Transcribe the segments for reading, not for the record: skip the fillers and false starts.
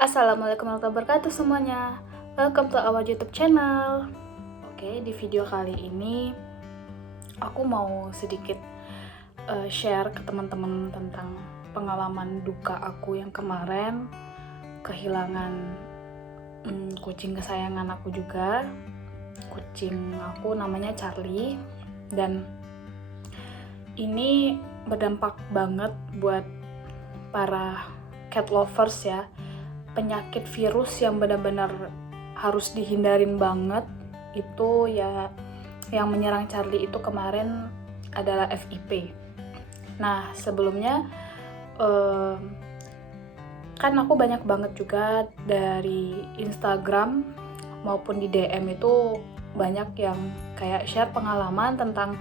Assalamualaikum warahmatullahi wabarakatuh semuanya. Welcome to our YouTube channel. Oke, di video kali ini aku mau sedikit share ke teman-teman tentang pengalaman duka aku yang kemarin kehilangan kucing kesayangan aku juga. Kucing aku namanya Charlie, dan ini berdampak banget buat para cat lovers ya. Penyakit virus yang benar-benar harus dihindarin banget itu ya, yang menyerang Charlie itu kemarin adalah FIP. Nah, sebelumnya kan aku banyak banget juga dari Instagram maupun di DM itu banyak yang kayak share pengalaman tentang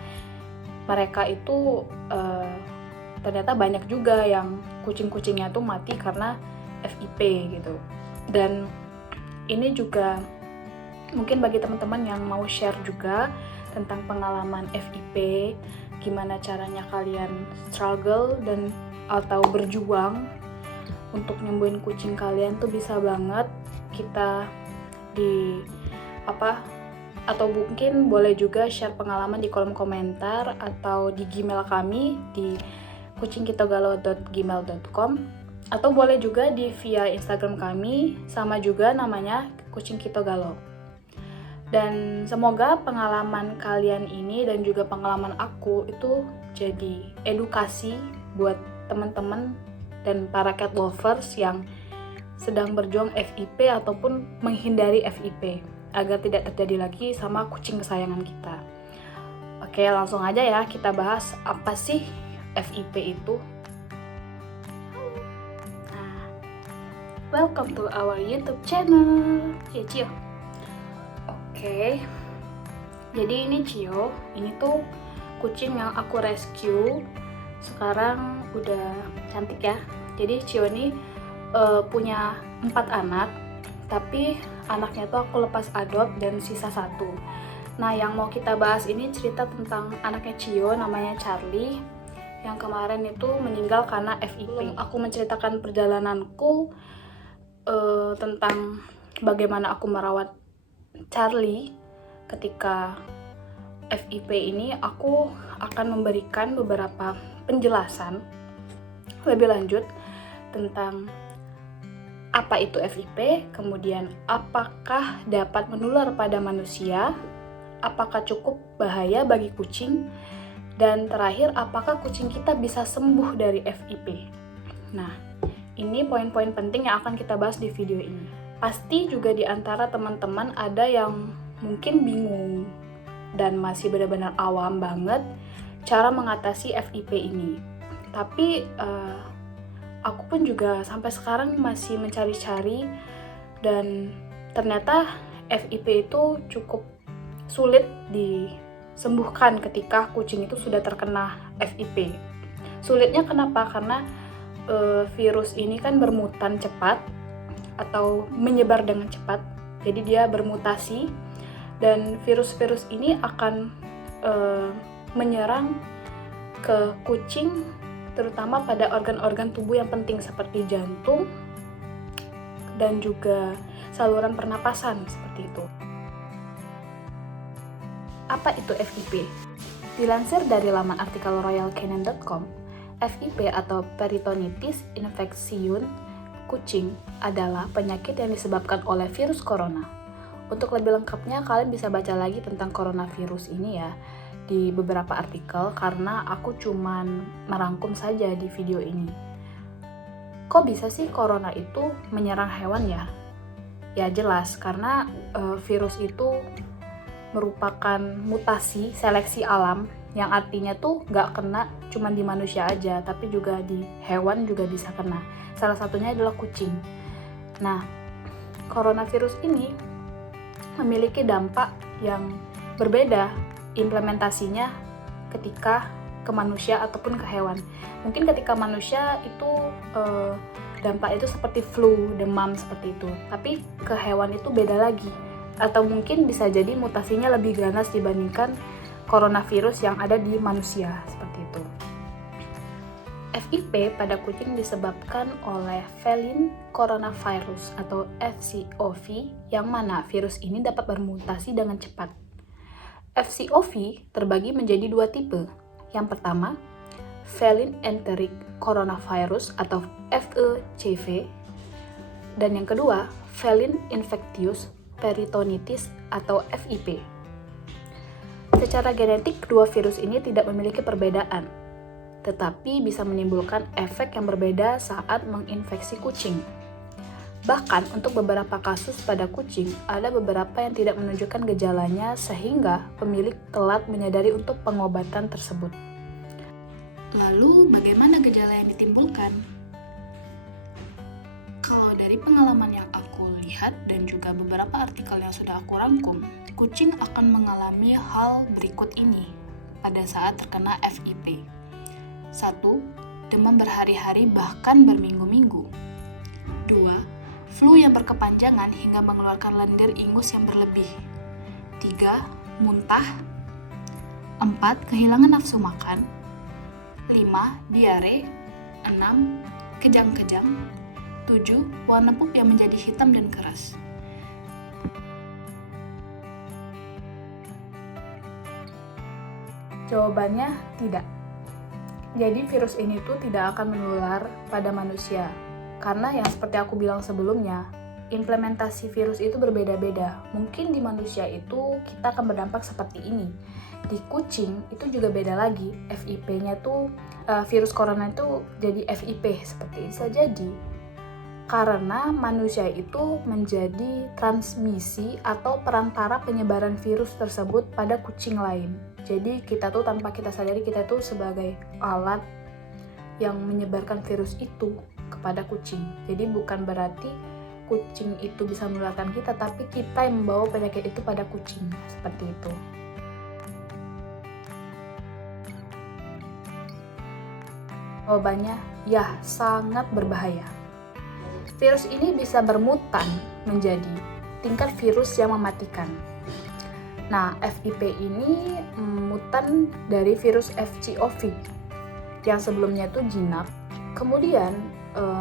mereka itu ternyata banyak juga yang kucing-kucingnya tuh mati karena FIP gitu. Dan ini juga mungkin bagi teman-teman yang mau share juga tentang pengalaman FIP, gimana caranya kalian struggle dan atau berjuang untuk nyembuhin kucing kalian tuh bisa banget kita di atau mungkin boleh juga share pengalaman di kolom komentar atau di Gmail kami di kucingkitogalau@gmail.com, atau boleh juga di via Instagram kami, sama juga namanya Kucing Kito Galau. Dan semoga pengalaman kalian ini dan juga pengalaman aku itu jadi edukasi buat teman-teman dan para cat lovers yang sedang berjuang FIP ataupun menghindari FIP agar tidak terjadi lagi sama kucing kesayangan kita. Oke, langsung aja ya kita bahas apa sih FIP itu. Welcome to our YouTube channel. Ya, Cio. Oke. Jadi ini Cio, ini tuh kucing yang aku rescue. Sekarang udah cantik ya. Jadi Cio ini punya 4 anak, tapi anaknya tuh aku lepas adopt dan sisa 1. Nah, yang mau kita bahas ini cerita tentang anaknya Cio, namanya Charlie, yang kemarin itu meninggal karena FIP. Aku menceritakan perjalananku tentang bagaimana aku merawat Charlie ketika FIP ini, aku akan memberikan beberapa penjelasan lebih lanjut tentang apa itu FIP, kemudian apakah dapat menular pada manusia, apakah cukup bahaya bagi kucing, dan terakhir apakah kucing kita bisa sembuh dari FIP. Nah, ini poin-poin penting yang akan kita bahas di video ini. Pasti juga di antara teman-teman ada yang mungkin bingung dan masih benar-benar awam banget cara mengatasi FIP ini. Tapi aku pun juga sampai sekarang masih mencari-cari, dan ternyata FIP itu cukup sulit disembuhkan ketika kucing itu sudah terkena FIP. Sulitnya kenapa? Karena virus ini kan bermutan cepat atau menyebar dengan cepat, jadi dia bermutasi, dan virus-virus ini akan menyerang ke kucing terutama pada organ-organ tubuh yang penting seperti jantung dan juga saluran pernapasan seperti itu. Apa itu FIP? Dilansir dari laman artikel royalcanin.com, FIP atau peritonitis infeksiun kucing adalah penyakit yang disebabkan oleh virus corona. Untuk lebih lengkapnya kalian bisa baca lagi tentang coronavirus ini ya di beberapa artikel, karena aku cuman merangkum saja di video ini. Kok bisa sih corona itu menyerang hewan ya? Ya jelas, karena virus itu merupakan mutasi seleksi alam, yang artinya tuh gak kena cuma di manusia aja, tapi juga di hewan juga bisa kena. Salah satunya adalah kucing. Nah, coronavirus ini memiliki dampak yang berbeda implementasinya ketika ke manusia ataupun ke hewan. Mungkin ketika manusia itu dampak itu seperti flu, demam seperti itu, tapi ke hewan itu beda lagi, atau mungkin bisa jadi mutasinya lebih ganas dibandingkan coronavirus yang ada di manusia seperti itu. FIP pada kucing disebabkan oleh feline coronavirus atau FCOV, yang mana virus ini dapat bermutasi dengan cepat. FCOV terbagi menjadi dua tipe. Yang pertama, feline enteric coronavirus atau FECV, dan yang kedua, feline infectious peritonitis atau FIP. Secara genetik, kedua virus ini tidak memiliki perbedaan, tetapi bisa menimbulkan efek yang berbeda saat menginfeksi kucing. Bahkan untuk beberapa kasus pada kucing, ada beberapa yang tidak menunjukkan gejalanya sehingga pemilik telat menyadari untuk pengobatan tersebut. Lalu, bagaimana gejala yang ditimbulkan? Kalau dari pengalaman yang aku lihat dan juga beberapa artikel yang sudah aku rangkum, kucing akan mengalami hal berikut ini pada saat terkena FIP. 1. Demam berhari-hari bahkan berminggu-minggu. 2. Flu yang berkepanjangan hingga mengeluarkan lendir ingus yang berlebih. 3. Muntah. 4. Kehilangan nafsu makan. 5. Diare. 6. Kejang-kejang. 7. Warna pup yang menjadi hitam dan keras. Jawabannya tidak. Jadi virus ini tuh tidak akan menular pada manusia. Karena yang seperti aku bilang sebelumnya, implementasi virus itu berbeda-beda. Mungkin di manusia itu kita akan berdampak seperti ini. Di kucing itu juga beda lagi. FIP-nya tuh, virus corona itu jadi FIP seperti bisa jadi. Karena manusia itu menjadi transmisi atau perantara penyebaran virus tersebut pada kucing lain. Jadi kita tuh tanpa kita sadari, kita tuh sebagai alat yang menyebarkan virus itu kepada kucing. Jadi bukan berarti kucing itu bisa menularkan kita, tapi kita yang membawa penyakit itu pada kucing. Seperti itu. Jawabannya, ya, sangat berbahaya. Virus ini bisa bermutan menjadi tingkat virus yang mematikan. Nah, FIP ini mutan dari virus FCOV yang sebelumnya itu jinak, kemudian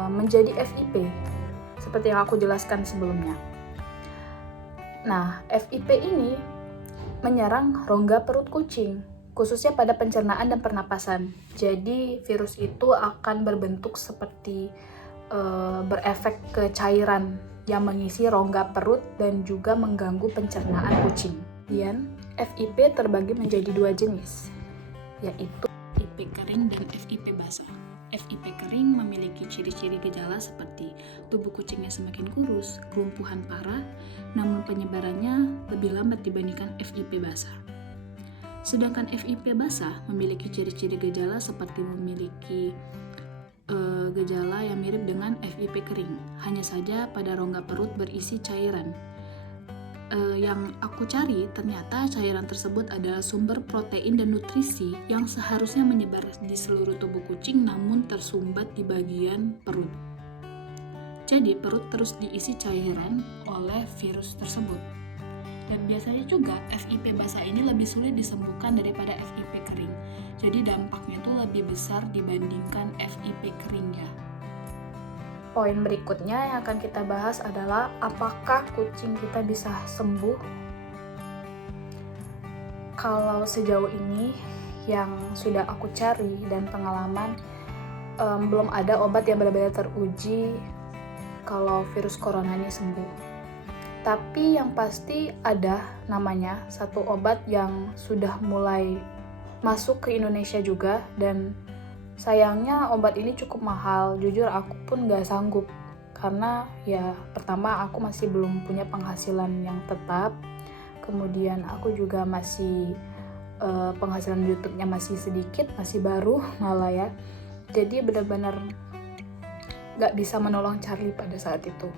menjadi FIP seperti yang aku jelaskan sebelumnya. Nah, FIP ini menyerang rongga perut kucing, khususnya pada pencernaan dan pernapasan. Jadi virus itu akan berbentuk seperti berefek ke cairan yang mengisi rongga perut dan juga mengganggu pencernaan kucing. Kemudian, FIP terbagi menjadi dua jenis, yaitu FIP kering dan FIP basah. FIP kering memiliki ciri-ciri gejala seperti tubuh kucingnya semakin kurus, kelumpuhan parah, namun penyebarannya lebih lambat dibandingkan FIP basah. Sedangkan FIP basah memiliki ciri-ciri gejala seperti memiliki gejala yang mirip dengan FIP kering, hanya saja pada rongga perut berisi cairan. Yang aku cari, ternyata cairan tersebut adalah sumber protein dan nutrisi yang seharusnya menyebar di seluruh tubuh kucing namun tersumbat di bagian perut. Jadi perut terus diisi cairan oleh virus tersebut. Dan biasanya juga FIP basah ini lebih sulit disembuhkan daripada FIP kering. Jadi dampaknya itu lebih besar dibandingkan FIP keringnya. Poin berikutnya yang akan kita bahas adalah apakah kucing kita bisa sembuh? Kalau sejauh ini yang sudah aku cari dan pengalaman, belum ada obat yang benar-benar teruji kalau virus corona ini sembuh. Tapi yang pasti ada namanya satu obat yang sudah mulai masuk ke Indonesia juga, dan sayangnya obat ini cukup mahal. Jujur aku pun gak sanggup karena ya pertama aku masih belum punya penghasilan yang tetap, kemudian aku juga masih penghasilan YouTube-nya masih sedikit, masih baru malah ya. Jadi benar-benar gak bisa menolong Charlie pada saat itu.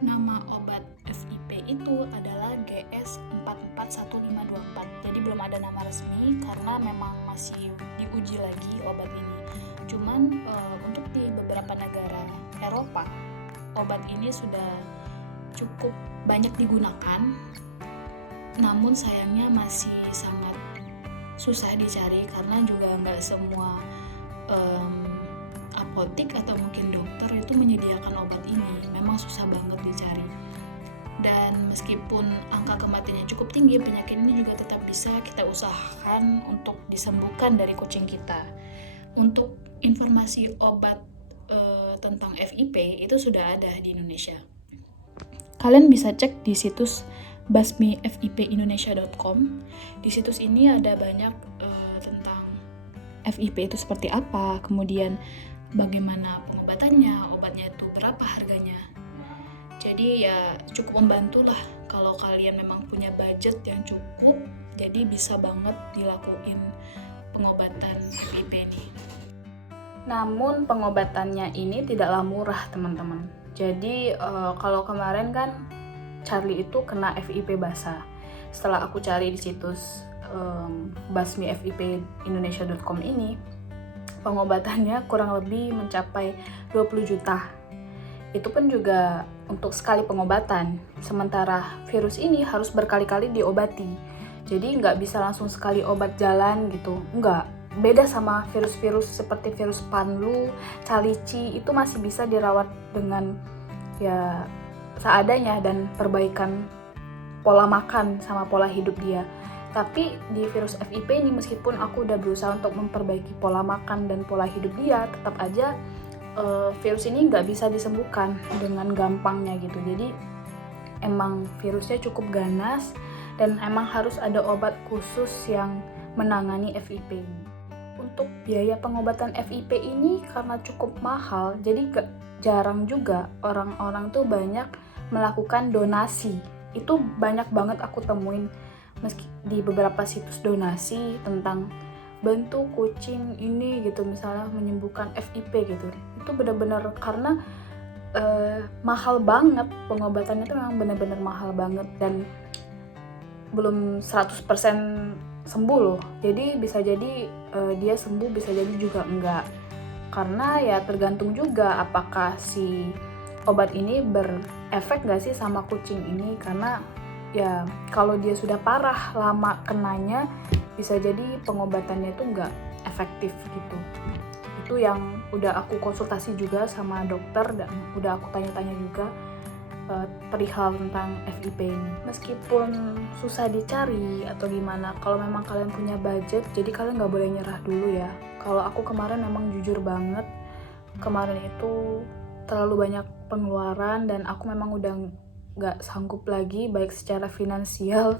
Nama obat FIP itu adalah GS441524. Jadi belum ada nama resmi karena memang masih diuji lagi obat ini. Cuman untuk di beberapa negara Eropa, obat ini sudah cukup banyak digunakan. Namun sayangnya masih sangat susah dicari karena juga nggak semua apotik atau mungkin dokter itu menyediakan obat ini. Memang susah banget dicari. Dan meskipun angka kematiannya cukup tinggi, penyakit ini juga tetap bisa kita usahakan untuk disembuhkan dari kucing kita. Untuk informasi obat tentang FIP itu sudah ada di Indonesia. Kalian bisa cek di situs basmifipindonesia.com. Di situs ini ada banyak tentang FIP itu seperti apa, kemudian bagaimana pengobatannya, obatnya itu berapa harganya. Jadi ya cukup membantu lah kalau kalian memang punya budget yang cukup, jadi bisa banget dilakuin pengobatan FIP ini. Namun pengobatannya ini tidaklah murah teman-teman. Jadi kalau kemarin kan Charlie itu kena FIP basah. Setelah aku cari di situs basmifipindonesia.com ini, pengobatannya kurang lebih mencapai 20 juta. Itu pun juga untuk sekali pengobatan. Sementara virus ini harus berkali-kali diobati. Jadi nggak bisa langsung sekali obat jalan gitu. Nggak. Beda sama virus-virus seperti virus Panlu, Calici, itu masih bisa dirawat dengan ya seadanya dan perbaikan pola makan sama pola hidup dia. Tapi di virus FIP ini meskipun aku udah berusaha untuk memperbaiki pola makan dan pola hidup dia, tetap aja virus ini nggak bisa disembuhkan dengan gampangnya gitu. Jadi emang virusnya cukup ganas dan emang harus ada obat khusus yang menangani FIP ini. Untuk biaya pengobatan FIP ini karena cukup mahal, jadi jarang juga orang-orang tuh banyak melakukan donasi. Itu banyak banget aku temuin meski di beberapa situs donasi tentang bantu kucing ini gitu, misalnya menyembuhkan FIP gitu. Itu benar-benar karena mahal banget, pengobatannya itu memang benar-benar mahal banget dan belum 100% sembuh loh. Jadi bisa jadi dia sembuh, bisa jadi juga enggak. Karena ya tergantung juga apakah si obat ini berefek gak sih sama kucing ini. Karena ya kalau dia sudah parah lama kenanya, bisa jadi pengobatannya itu enggak efektif gitu. Itu yang udah aku konsultasi juga sama dokter dan udah aku tanya-tanya juga perihal tentang FIP ini. Meskipun susah dicari atau gimana, kalau memang kalian punya budget, jadi kalian nggak boleh nyerah dulu ya. Kalau aku kemarin memang jujur banget, kemarin itu terlalu banyak pengeluaran dan aku memang udah nggak sanggup lagi baik secara finansial,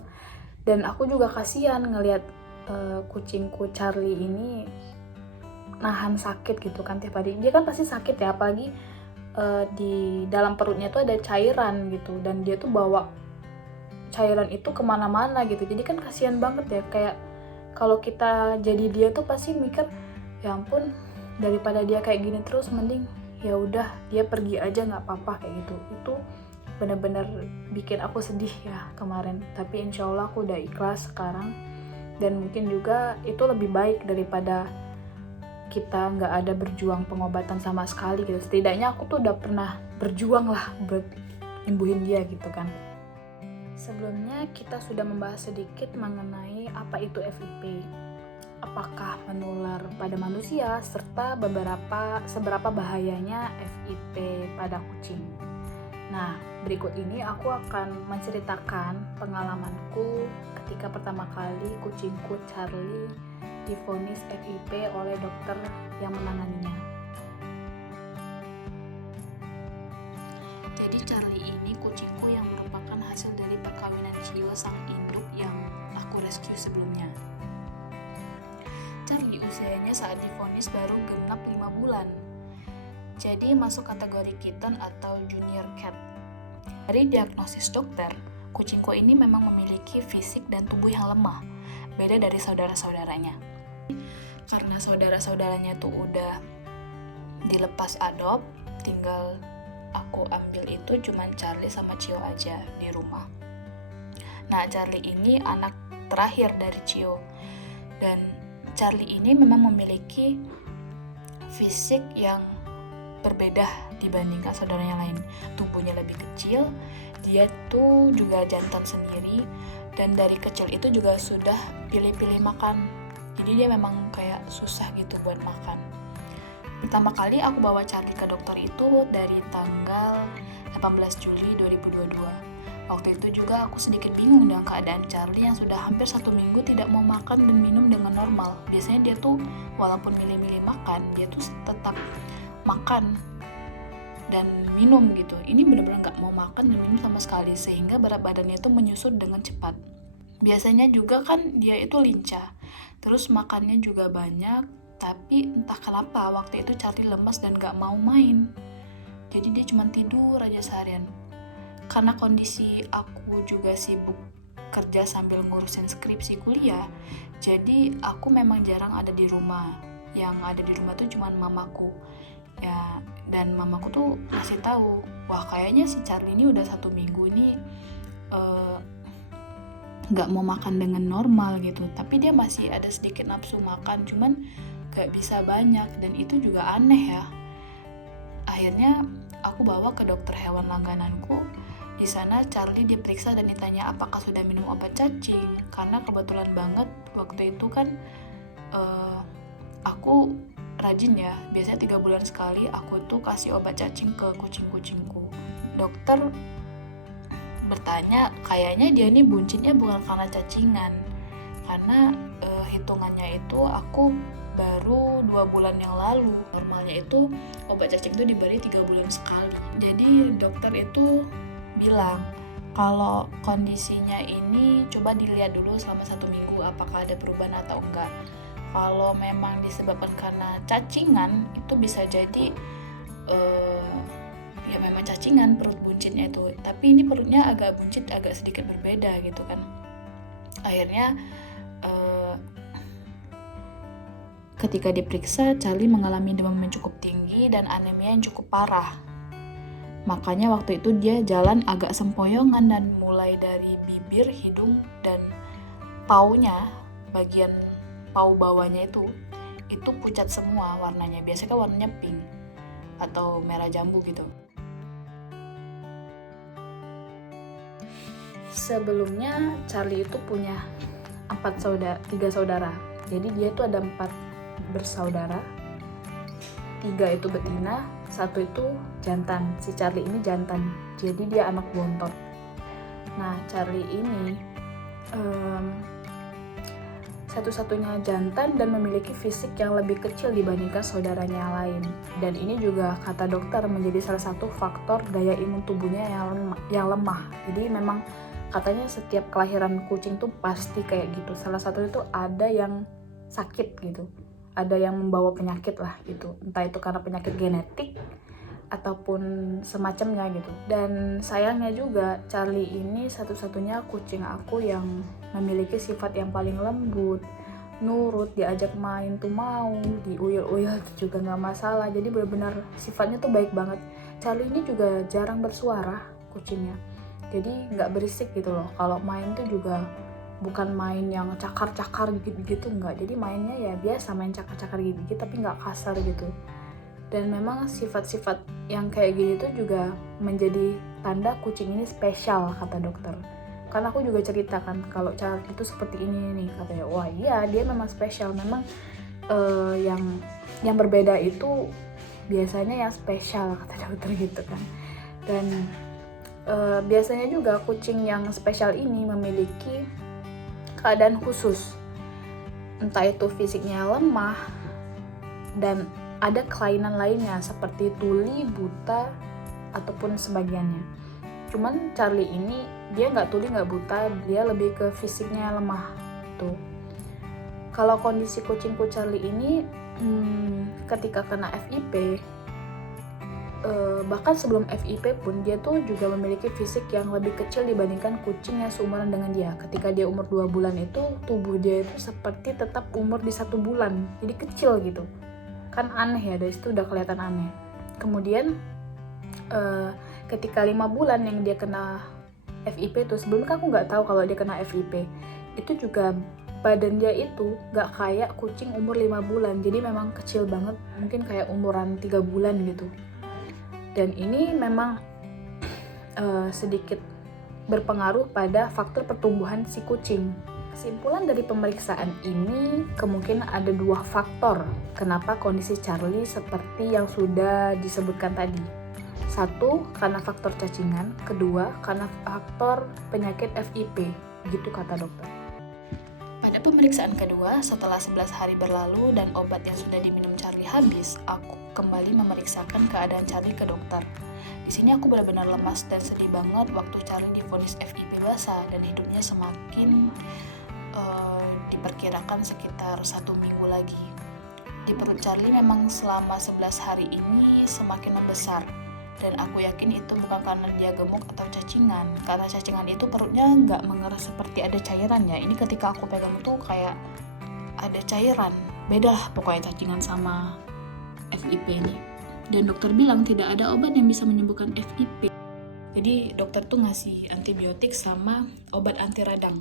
dan aku juga kasihan ngelihat kucingku Charlie ini nahan sakit gitu kan tiap hari. Dia kan pasti sakit ya, apalagi di dalam perutnya tuh ada cairan gitu, dan dia tuh bawa cairan itu kemana-mana gitu. Jadi kan kasihan banget ya, kayak kalau kita jadi dia tuh pasti mikir, ya ampun, daripada dia kayak gini terus mending ya udah dia pergi aja nggak apa-apa kayak gitu. Itu benar-benar bikin aku sedih ya kemarin. Tapi insya Allah aku udah ikhlas sekarang, dan mungkin juga itu lebih baik daripada kita nggak ada berjuang pengobatan sama sekali gitu. Setidaknya aku tuh udah pernah berjuang lah buat nyembuhin dia gitu kan. Sebelumnya kita sudah membahas sedikit mengenai apa itu FIP, apakah menular pada manusia, serta seberapa bahayanya FIP pada kucing. Nah, berikut ini aku akan menceritakan pengalamanku ketika pertama kali kucingku Charlie divonis FIP oleh dokter yang menanganinya. Jadi Charlie ini kucingku yang merupakan hasil dari perkawinan Cio sang induk yang aku rescue sebelumnya. Charlie usianya saat divonis baru genap 5 bulan. Jadi masuk kategori kitten atau junior cat. Dari diagnosis dokter, kucingku ini memang memiliki fisik dan tubuh yang lemah, beda dari saudara-saudaranya. Karena saudara-saudaranya tuh udah dilepas adop, tinggal aku ambil itu cuman Charlie sama Cio aja di rumah. Nah, Charlie ini anak terakhir dari Cio, dan Charlie ini memang memiliki fisik yang berbeda dibandingkan saudaranya lain. Tubuhnya lebih kecil, dia tuh juga jantan sendiri, dan dari kecil itu juga sudah pilih-pilih makan. Jadi dia memang kayak susah gitu buat makan. Pertama kali aku bawa Charlie ke dokter itu dari tanggal 18 Juli 2022. Waktu itu juga aku sedikit bingung dengan keadaan Charlie yang sudah hampir 1 minggu tidak mau makan dan minum dengan normal. Biasanya dia tuh walaupun milih-milih makan, dia tuh tetap makan dan minum gitu. Ini benar-benar nggak mau makan dan minum sama sekali, sehingga berat badannya itu menyusut dengan cepat. Biasanya juga kan dia itu lincah, terus makannya juga banyak, tapi entah kenapa waktu itu Charlie lemas dan gak mau main. Jadi dia cuma tidur aja seharian. Karena kondisi aku juga sibuk kerja sambil ngurusin skripsi kuliah, jadi aku memang jarang ada di rumah. Yang ada di rumah tuh cuma mamaku. Ya, dan mamaku tuh masih tahu, wah kayaknya si Charlie ini udah 1 minggu ini nggak mau makan dengan normal gitu. Tapi dia masih ada sedikit nafsu makan, cuman gak bisa banyak, dan itu juga aneh ya. Akhirnya aku bawa ke dokter hewan langgananku. Di sana Charlie diperiksa dan ditanya apakah sudah minum obat cacing, karena kebetulan banget waktu itu kan aku rajin ya, biasanya 3 bulan sekali aku tuh kasih obat cacing ke kucing-kucingku. Dokter bertanya, kayaknya dia nih buncitnya bukan karena cacingan, karena hitungannya itu aku baru 2 bulan yang lalu. Normalnya itu obat cacing itu diberi 3 bulan sekali. Jadi dokter itu bilang kalau kondisinya ini coba dilihat dulu selama 1 minggu apakah ada perubahan atau enggak. Kalau memang disebabkan karena cacingan, itu bisa jadi ya memang cacingan perut buncitnya itu, tapi ini perutnya agak buncit, agak sedikit berbeda gitu kan. Akhirnya ketika diperiksa, Charlie mengalami demam yang cukup tinggi dan anemia yang cukup parah. Makanya waktu itu dia jalan agak sempoyongan, dan mulai dari bibir, hidung, dan paunya, bagian pau bawahnya itu pucat semua warnanya. Biasanya kan warnanya pink atau merah jambu gitu. Sebelumnya Charlie itu punya 3 saudara. Jadi dia tuh ada 4 bersaudara. 3 itu betina, 1 itu jantan. Si Charlie ini jantan, jadi dia anak bontot. Nah, Charlie ini satu-satunya jantan dan memiliki fisik yang lebih kecil dibandingkan saudaranya yang lain. Dan ini juga kata dokter menjadi salah satu faktor daya imun tubuhnya yang lemah. Jadi memang katanya setiap kelahiran kucing tuh pasti kayak gitu. Salah satu itu ada yang sakit gitu, ada yang membawa penyakit lah gitu, entah itu karena penyakit genetik ataupun semacamnya gitu. Dan sayangnya juga Charlie ini satu-satunya kucing aku yang memiliki sifat yang paling lembut, nurut, diajak main tuh mau, diuyul-uyul juga nggak masalah. Jadi benar-benar sifatnya tuh baik banget. Charlie ini juga jarang bersuara kucingnya, jadi nggak berisik gitu loh. Kalau main tuh juga bukan main yang cakar-cakar gitu, nggak. Jadi mainnya ya biasa, main cakar-cakar gitu, tapi nggak kasar gitu. Dan memang sifat-sifat yang kayak gini tuh juga menjadi tanda kucing ini spesial kata dokter. Karena aku juga ceritakan kalau Charlie itu seperti ini nih, katanya wah iya dia memang spesial. Memang yang berbeda itu biasanya yang spesial kata dokter gitu kan. Dan biasanya juga kucing yang spesial ini memiliki keadaan khusus, entah itu fisiknya lemah dan ada kelainan lainnya seperti tuli, buta, ataupun sebagiannya. Cuman Charlie ini dia nggak tuli nggak buta, dia lebih ke fisiknya lemah tuh. Kalau kondisi kucingku Charlie ini ketika kena FIP, bahkan sebelum FIP pun dia tuh juga memiliki fisik yang lebih kecil dibandingkan kucing yang seumuran dengan dia. Ketika dia umur 2 bulan itu tubuh dia itu seperti tetap umur di 1 bulan, jadi kecil gitu kan. Aneh ya, dari situ udah kelihatan aneh. Kemudian ketika 5 bulan yang dia kena FIP itu, sebelumnya kan aku nggak tahu kalau dia kena FIP, itu juga badan dia itu nggak kayak kucing umur 5 bulan, jadi memang kecil banget, mungkin kayak umuran 3 bulan gitu. Dan ini memang sedikit berpengaruh pada faktor pertumbuhan si kucing. Kesimpulan dari pemeriksaan ini kemungkinan ada 2 faktor kenapa kondisi Charlie seperti yang sudah disebutkan tadi. 1, karena faktor cacingan. 2, karena faktor penyakit FIP, gitu kata dokter. Pada pemeriksaan kedua, setelah 11 hari berlalu dan obat yang sudah diminum Charlie habis, aku kembali memeriksakan keadaan Charlie ke dokter. Di sini aku benar-benar lemas dan sedih banget waktu Charlie divonis FIP basah dan hidupnya semakin diperkirakan sekitar 1 minggu lagi. Di perut Charlie memang selama 11 hari ini semakin membesar, dan aku yakin itu bukan karena dia gemuk atau cacingan. Karena cacingan itu perutnya nggak mengeras seperti ada cairan ya. Ini ketika aku pegang tuh kayak ada cairan. Beda lah pokoknya cacingan sama FIP ini. Dan dokter bilang tidak ada obat yang bisa menyembuhkan FIP. Jadi dokter tuh ngasih antibiotik sama obat anti radang.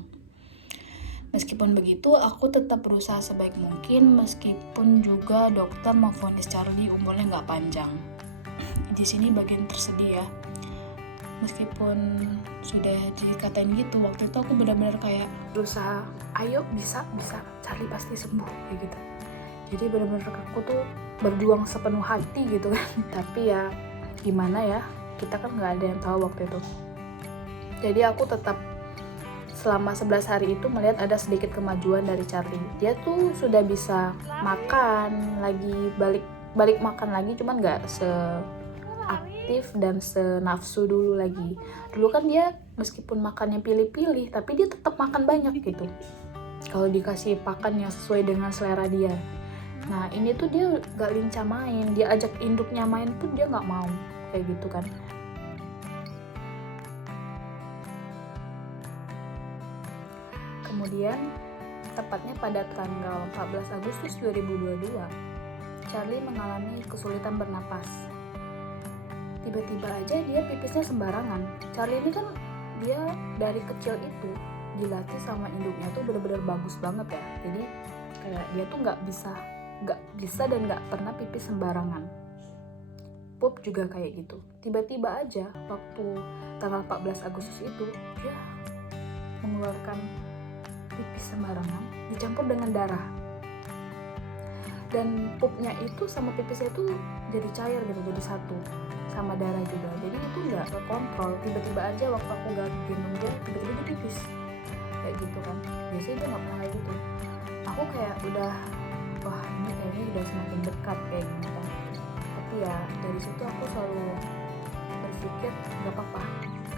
Meskipun begitu, aku tetap berusaha sebaik mungkin meskipun juga dokter memvonis Charlie umurnya nggak panjang. Di sini bagian tersedih ya. Meskipun sudah dikatain gitu, waktu itu aku benar-benar kayak berusaha, ayo bisa, Charlie pasti sembuh kayak gitu. Jadi benar-benar aku tuh berjuang sepenuh hati gitu kan. Tapi ya gimana ya, kita kan nggak ada yang tahu waktu itu. Jadi aku tetap selama 11 hari itu melihat ada sedikit kemajuan dari Charlie. Dia tuh sudah bisa makan lagi, balik makan lagi, cuman nggak seaktif dan senafsu dulu lagi. Dulu kan dia meskipun makannya pilih-pilih, tapi dia tetap makan banyak gitu. Kalau dikasih pakan yang sesuai dengan selera dia. Nah ini tuh dia nggak lincah main, dia ajak induknya main pun dia nggak mau kayak gitu kan. Kemudian, tepatnya pada tanggal 14 Agustus 2022, Charlie mengalami kesulitan bernapas. Tiba-tiba aja dia pipisnya sembarangan. Charlie ini kan dia dari kecil itu dilatih sama induknya tuh benar-benar bagus banget ya. Jadi kayak dia tuh nggak bisa dan nggak pernah pipis sembarangan. Pup juga kayak gitu. Tiba-tiba aja waktu tanggal 14 Agustus itu dia mengeluarkan pipis sembarangan dicampur dengan darah, dan pupnya itu sama pipisnya itu jadi cair gitu, jadi satu sama darah juga. Jadi itu nggak terkontrol, tiba-tiba aja waktu aku gak gendong dia tiba-tiba dia pipis kayak gitu kan. Biasanya dia nggak pernah kayak gitu. Aku kayak udah, wah ini kayaknya udah semakin dekat kayak gini kan. Tapi ya dari situ aku selalu berpikir nggak apa-apa,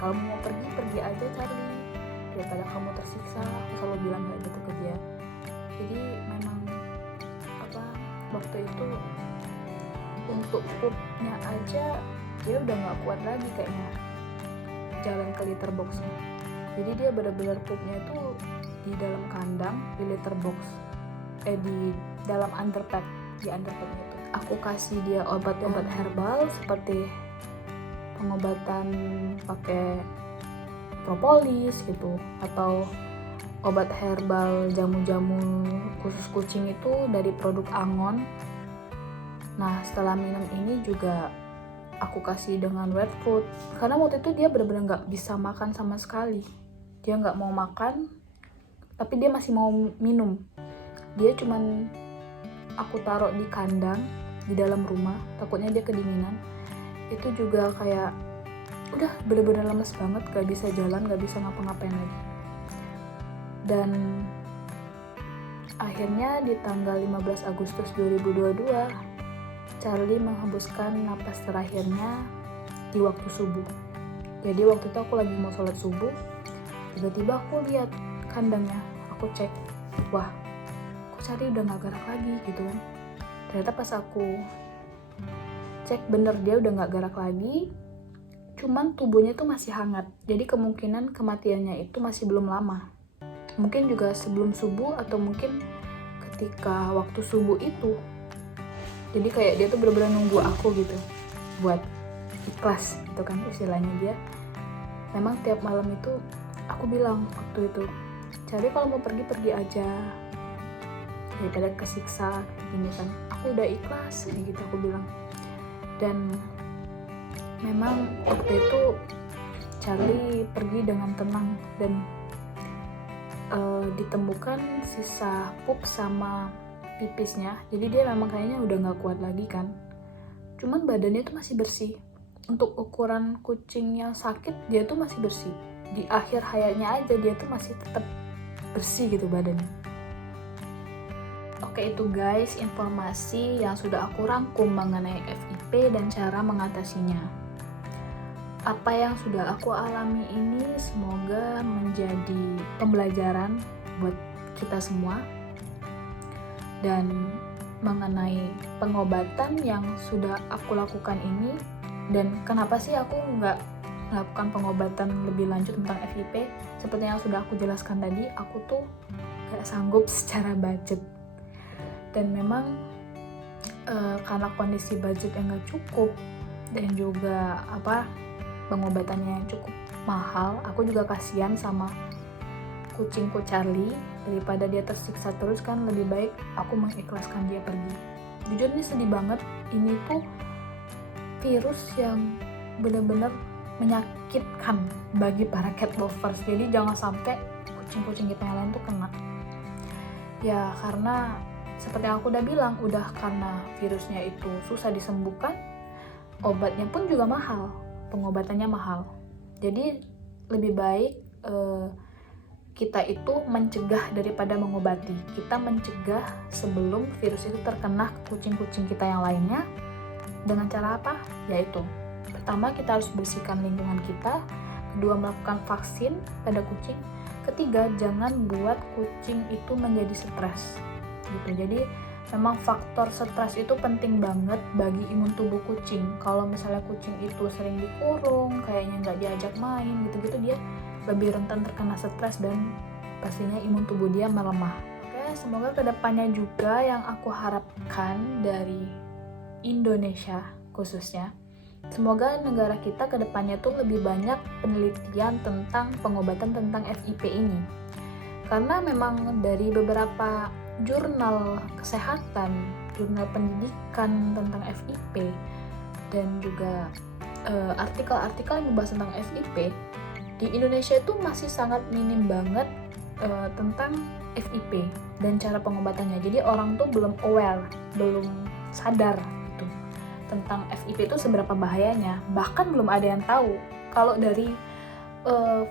kalau mau pergi aja Charlie, daripada kamu tersiksa. Aku selalu bilang kayak gitu ke dia. Jadi memang waktu itu untuk pupnya aja dia udah nggak kuat lagi kayaknya jalan ke litter boxnya. Jadi dia benar-benar pupnya itu di dalam kandang, di litter box, di dalam underpad, di underpadnya itu. Aku kasih dia obat-obat herbal seperti pengobatan pakai propolis gitu, atau obat herbal jamu-jamu khusus kucing itu dari produk Angon. Nah setelah minum ini juga aku kasih dengan wet food, karena waktu itu dia benar-benar nggak bisa makan sama sekali. Dia nggak mau makan tapi dia masih mau minum. Dia cuman aku taruh di kandang di dalam rumah, takutnya dia kedinginan. Itu juga kayak udah bener-bener lemes banget, gak bisa jalan, gak bisa ngapa-ngapain lagi. Dan akhirnya di tanggal 15 Agustus 2022 Charlie menghembuskan napas terakhirnya di waktu subuh. Jadi waktu itu aku lagi mau sholat subuh, tiba-tiba aku lihat kandangnya, aku cek, wah kok Charlie udah gak gerak lagi gitu kan. Ternyata pas aku cek bener dia udah gak gerak lagi, cuman tubuhnya tuh masih hangat. Jadi kemungkinan kematiannya itu masih belum lama. Mungkin juga sebelum subuh atau mungkin ketika waktu subuh itu. Jadi kayak dia tuh benar-benar nunggu aku gitu buat ikhlas gitu kan istilahnya dia. Memang tiap malam itu aku bilang waktu itu, Charlie kalau mau pergi aja daripada kesiksa gini kan. Aku udah ikhlas gitu aku bilang. Dan memang waktu itu Charlie pergi dengan tenang dan ditemukan sisa pup sama pipisnya. Jadi dia memang kayaknya udah nggak kuat lagi kan. Cuman badannya tuh masih bersih. Untuk ukuran kucing yang sakit, dia tuh masih bersih. Di akhir hayatnya aja dia tuh masih tetap bersih gitu badannya. Oke, itu guys informasi yang sudah aku rangkum mengenai FIP dan cara mengatasinya. Apa yang sudah aku alami ini semoga menjadi pembelajaran buat kita semua. Dan mengenai pengobatan yang sudah aku lakukan ini, dan kenapa sih aku nggak melakukan pengobatan lebih lanjut tentang FIP, seperti yang sudah aku jelaskan tadi, aku tuh nggak sanggup secara budget. Dan memang karena kondisi budget yang nggak cukup dan juga pengobatannya yang cukup mahal, aku juga kasihan sama kucingku Charlie. Daripada dia tersiksa terus kan, lebih baik aku mengikhlaskan dia pergi. Jujur ini sedih banget, ini tuh virus yang benar-benar menyakitkan bagi para cat lovers. Jadi jangan sampai kucing-kucing kita yang lain tuh kena. Ya karena seperti yang aku udah bilang, udah karena virusnya itu susah disembuhkan, obatnya pun juga mahal, pengobatannya mahal. Jadi lebih baik kita itu mencegah daripada mengobati. Kita mencegah sebelum virus itu terkena kucing-kucing kita yang lainnya. Dengan cara apa? Yaitu pertama, kita harus bersihkan lingkungan kita. Kedua, melakukan vaksin pada kucing. Ketiga, jangan buat kucing itu menjadi stres gitu. Jadi memang faktor stres itu penting banget bagi imun tubuh kucing. Kalau misalnya kucing itu sering dikurung, kayaknya nggak diajak main gitu-gitu, dia lebih rentan terkena stres dan pastinya imun tubuh dia melemah. Oke, semoga kedepannya juga yang aku harapkan dari Indonesia khususnya, semoga negara kita kedepannya tuh lebih banyak penelitian tentang pengobatan tentang FIP ini. Karena memang dari beberapa jurnal kesehatan, jurnal pendidikan tentang FIP, dan juga artikel-artikel yang membahas tentang FIP, di Indonesia itu masih sangat minim banget tentang FIP dan cara pengobatannya. Jadi orang tuh belum aware, belum sadar gitu tentang FIP itu seberapa bahayanya. Bahkan belum ada yang tahu. Kalau dari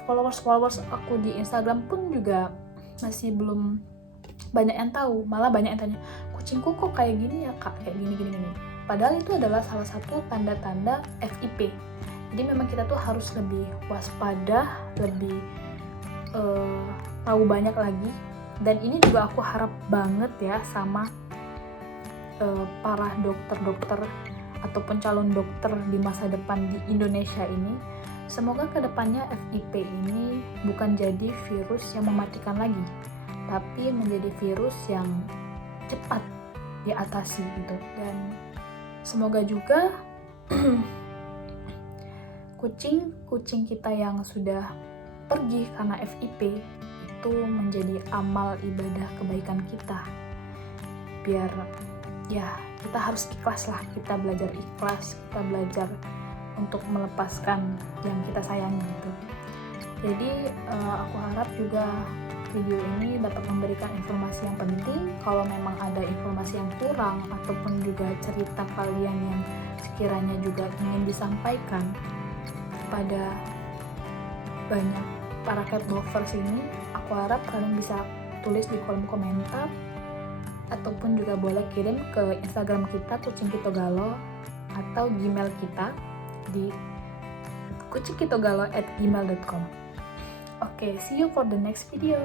followers aku di Instagram pun juga masih belum banyak yang tahu. Malah banyak yang tanya, kucingku kok kayak gini ya kak, kayak gini. Padahal itu adalah salah satu tanda-tanda FIP. Jadi memang kita tuh harus lebih waspada, lebih tahu banyak lagi. Dan ini juga aku harap banget ya sama para dokter-dokter ataupun calon dokter di masa depan di Indonesia ini. Semoga kedepannya FIP ini bukan jadi virus yang mematikan lagi, tapi menjadi virus yang cepat diatasi gitu. Dan semoga juga kucing kita yang sudah pergi karena FIP itu menjadi amal ibadah kebaikan kita. Biar ya kita harus ikhlas lah, kita belajar ikhlas, kita belajar untuk melepaskan yang kita sayangi gitu. Jadi aku harap juga video ini dapat memberikan informasi yang penting. Kalau memang ada informasi yang kurang ataupun juga cerita kalian yang sekiranya juga ingin disampaikan kepada banyak para cat lovers ini, aku harap kalian bisa tulis di kolom komentar ataupun juga boleh kirim ke Instagram kita kucingkitogalo atau Gmail kita di kucingkitogalo@gmail.com. Okay, see you for the next video.